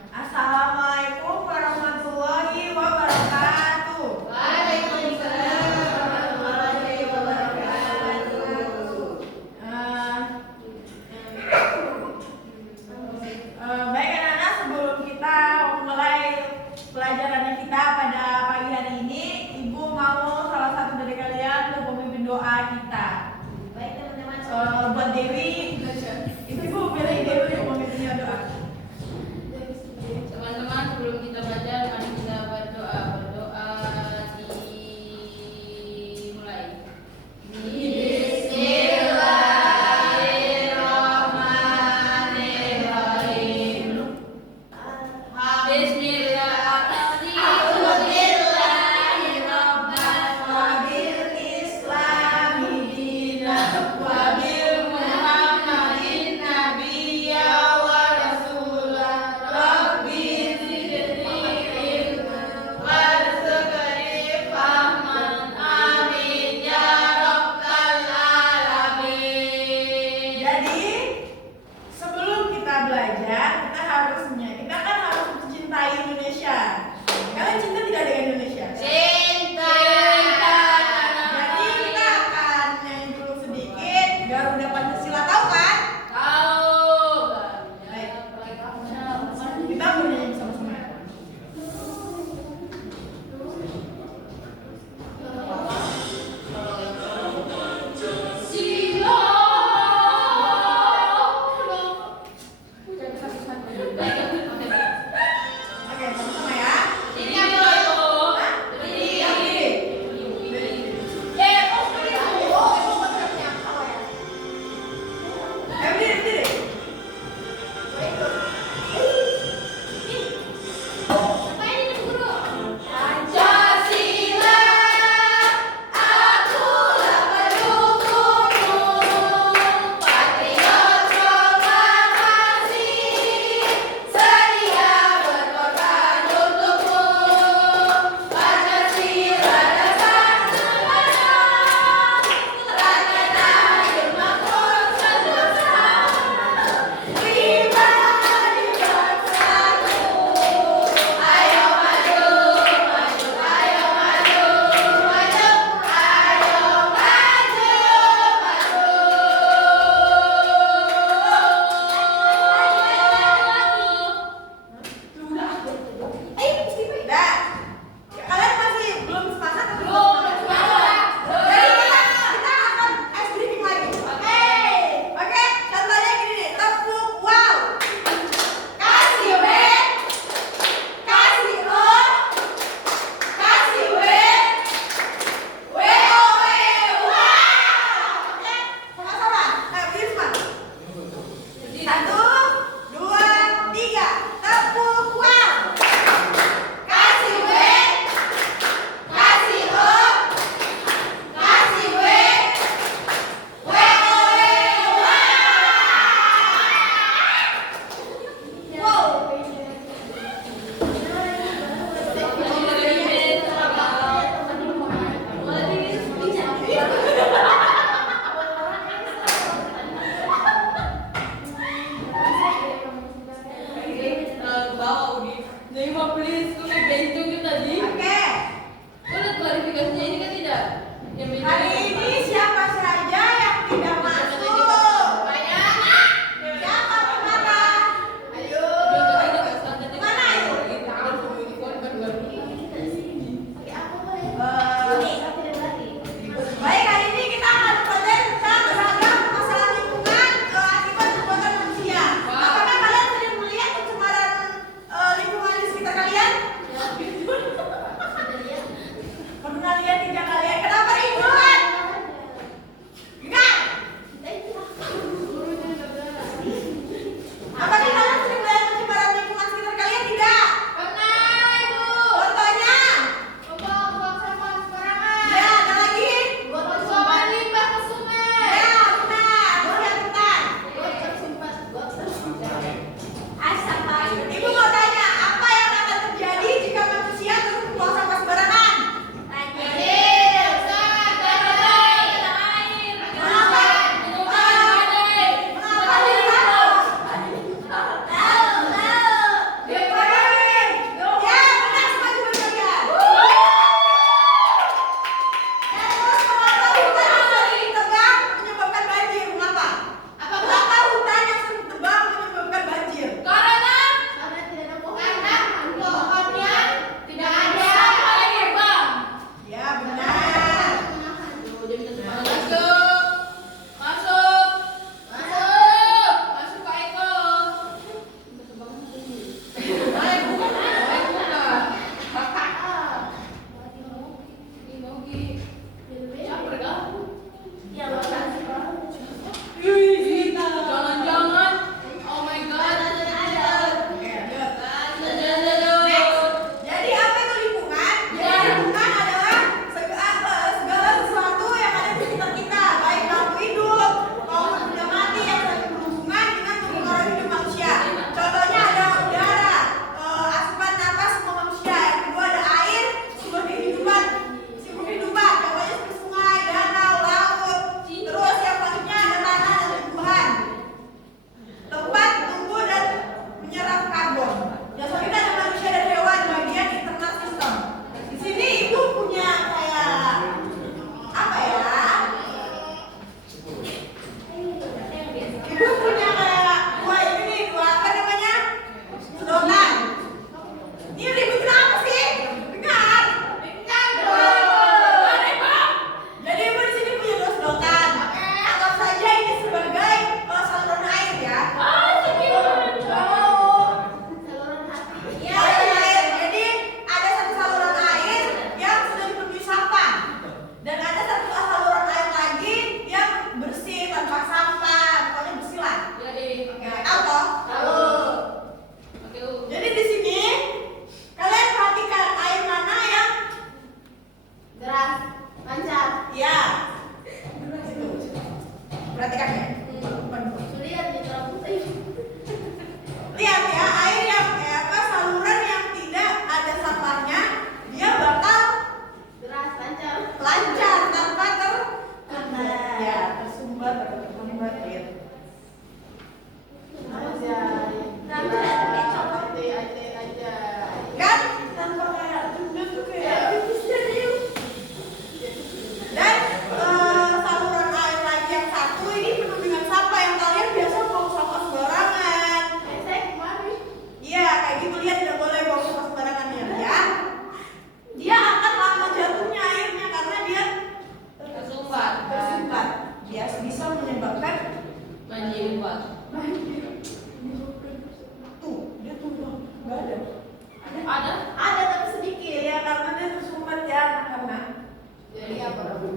Assalamualaikum warahmatullahi wabarakatuh. Waalaikumsalam warahmatullahi wabarakatuh. Baik anak-anak, sebelum kita mulai pelajaran kita pada pagi hari ini, Ibu mau salah satu dari kalian untuk memimpin doa kita. Baik teman-teman. Buat Dewi, Ibu pilih Dewi yang memimpin doa. Teman-teman, sebelum kita baca, mari kita berdoa. Berdoa dimulai. Bismillahirrahmanirrahim. Jadi sebelum kita belajar, kita harus mencintai Indonesia. Kalian cinta tidak dengan Indonesia? Cinta. Jadi kita akan nyanyi dulu sedikit Garuda Pancasila, tahu kan? Tahu. Baik. Kita bernyanyi bersama-sama. Oke, sama-sama ya. Ini yang dulu. Hah? Ini. Yang ini. Berdiri. Pancasila, akulah pendukungmu, patriot proklamasi, sedia berkorban untukmu. Pancasila dasar negara, rakyat adil makmur sentosa, pribadi bersatu. Ayo maju, maju, ayo maju, maju, ayo maju, Dah. Kalian masih belum sepakat atau Belum sepakat? sepakat. Jadi kita akan ice breaking lagi. Oke. Contohnya gini nih, tepuk wow. Kasih W. Kasih O. Kasih W. W O W. Wow. Oke. Sama-sama. Berdiri semua. 1, 2, 3. Tepuk wow. Kasih W. Kasih O. Kasih W. W O W. Wow. Jadi mau please, kok kayak bencong gitu tadi? Oke. Boleh klarifikasinya ini kan tidak? Yang bencong Hari itu ini apa? siapa saja yang tidak masuk? Siapa kemana? Ayo. Mana ayo? Baik, hari ini kita akan belajar tentang beragam masalah lingkungan akibat perbuatan manusia. Apakah kalian sering melihat pencemaran lingkungan di sekitar kalian? Pernah lihat tidak kalian? Kenapa ribuan?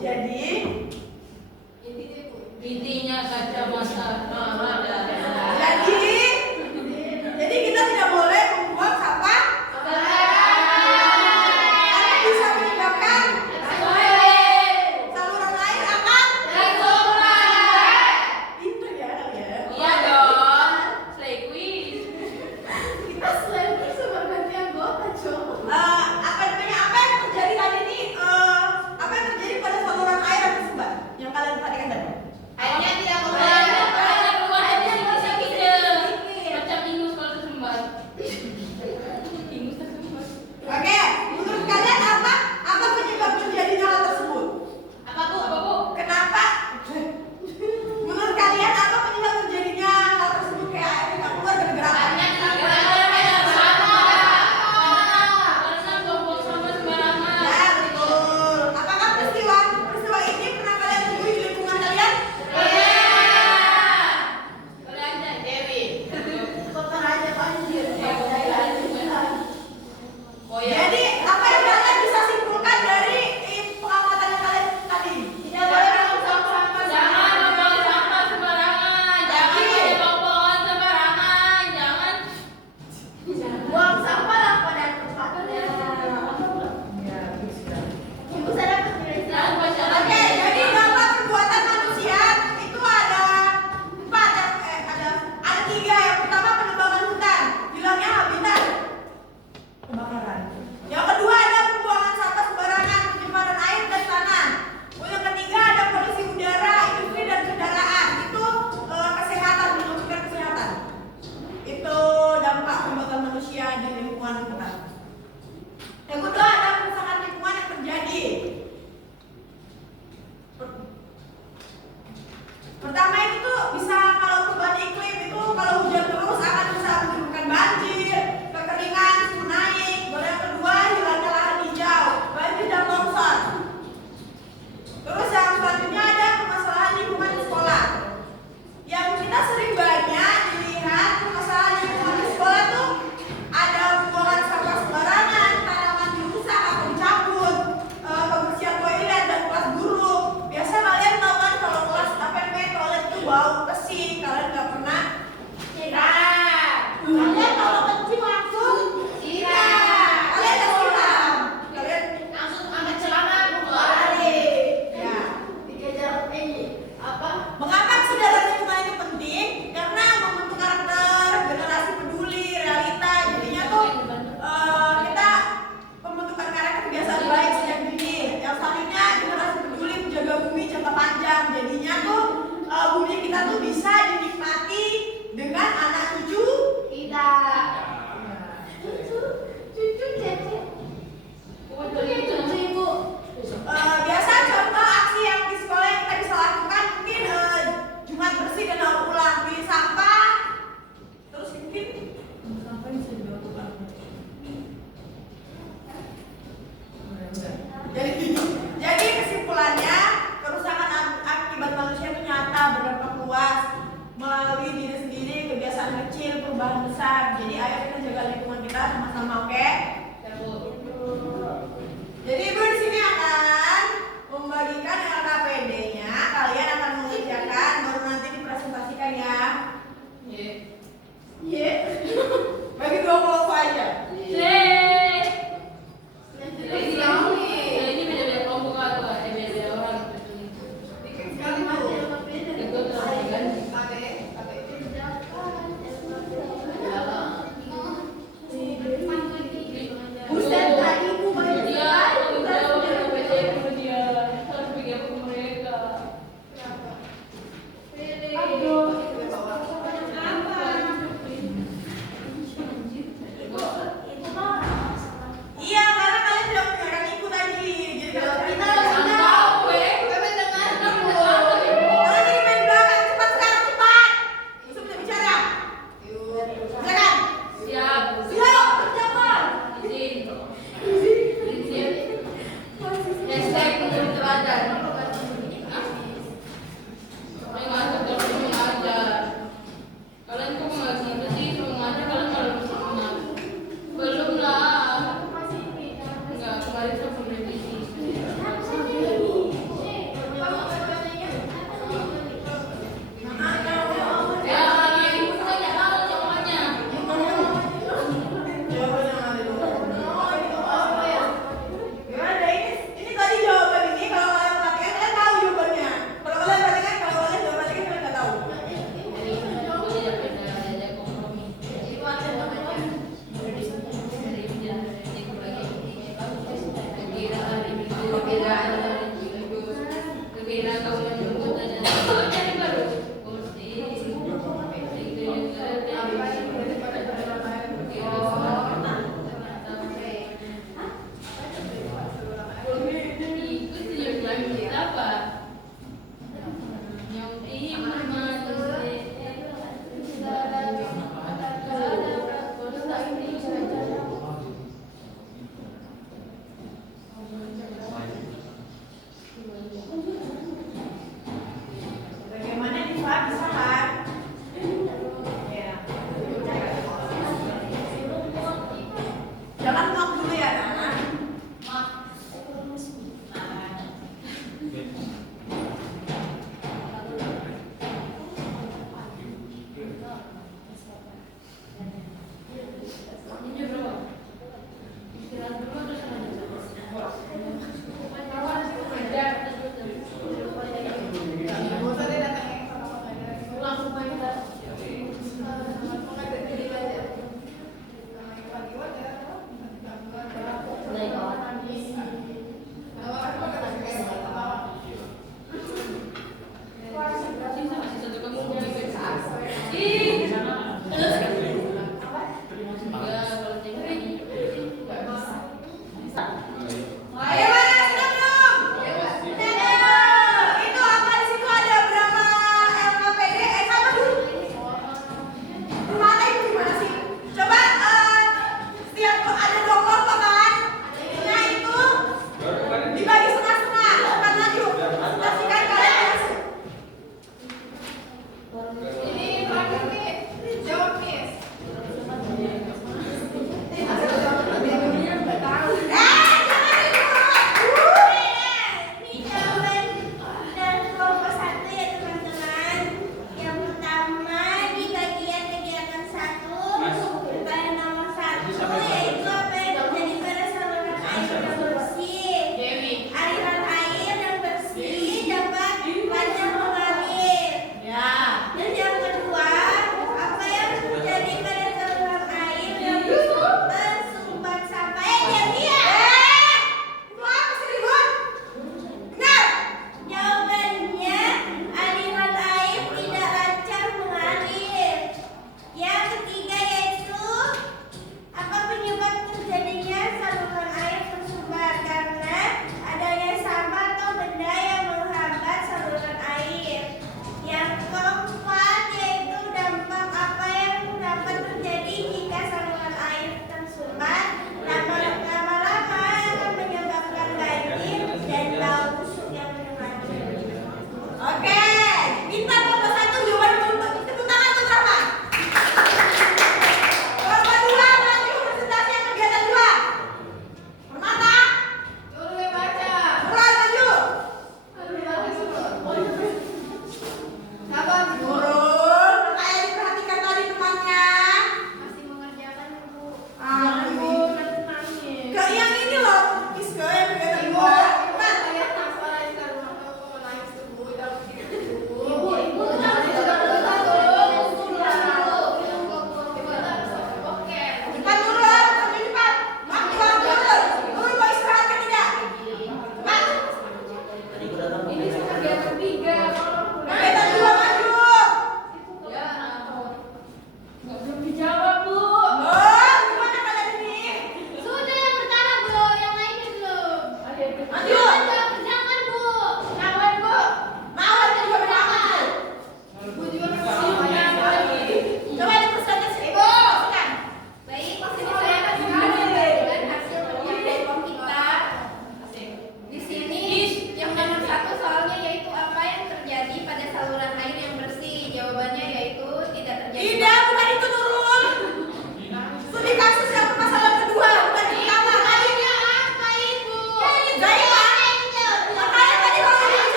Jadi Intinya kacamata Narada. Jadi kita tidak boleh membuang sampah karena bisa menyebabkan saluran air akan pinter ya kalian. Iya dong. Slay quiz. Kita selain sama ganti anggota coba. Apa yang terjadi tadi nih? Apa yang terjadi pada saluran air yang tersumbat? Yang kalian perhatikan tadi? Airnya tidak keluar. Airnya keluar dari sedikit-sedikit. Macam ingus kalau tersumbat. Ingus tersumbat. Oke, menurut kalian apa penyebab terjadinya hal tersebut? Apa bu? Kenapa? Menurut kalian apa penyebab terjadinya hal tersebut kayak air tidak keluar gara-gara apa? Airnya tidak keluar sama. Karena buang sampah sembarangan. Ya betul. Apakah peristiwa ini pernah kalian temui di lingkungan kalian? Boleh aja Dewi. Kotor aja banjir. Oh ya. Jadi apa yang kalian bisa simpulkan dari pengamatan yang kalian tadi? Tidak boleh buang sampah Jangan membuang sampah sembarangan. Jangan menebang pohon sembarangan. Jangan. buang sampah lah pada tempatnya. Ibu saya dapat Jangan baca Oke, lagi. jadi dampak perbuatan manusia itu ada empat, ada tiga. Yang pertama penebangan hutan, hilangnya habitat, kebakaran. Yang kedua ada pembuangan sampah sembarangan, penyebaran air dan tanah. Yang ketiga ada polusi udara, industri dan kendaraan. Itu kesehatan, merugikan kesehatan. Itu dampak perbuatan manusia di lingkungan kita. Yang kedua ada kerusakan lingkungan yang terjadi. Pertama itu tuh bisa kalau perubahan iklim itu kalau hujan terus akan bisa menimbulkan banjir, kekeringan, suhu naik. Yang kedua hilangnya lahan hijau, banjir dan longsor. Terus yang selanjutnya ada permasalahan lingkungan di sekolah. Yang kita sering banyak dilihat permasalahan lingkungan di sekolah tuh ada pembuangan sampah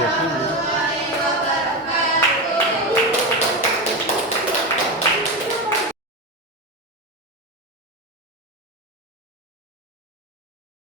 biasanya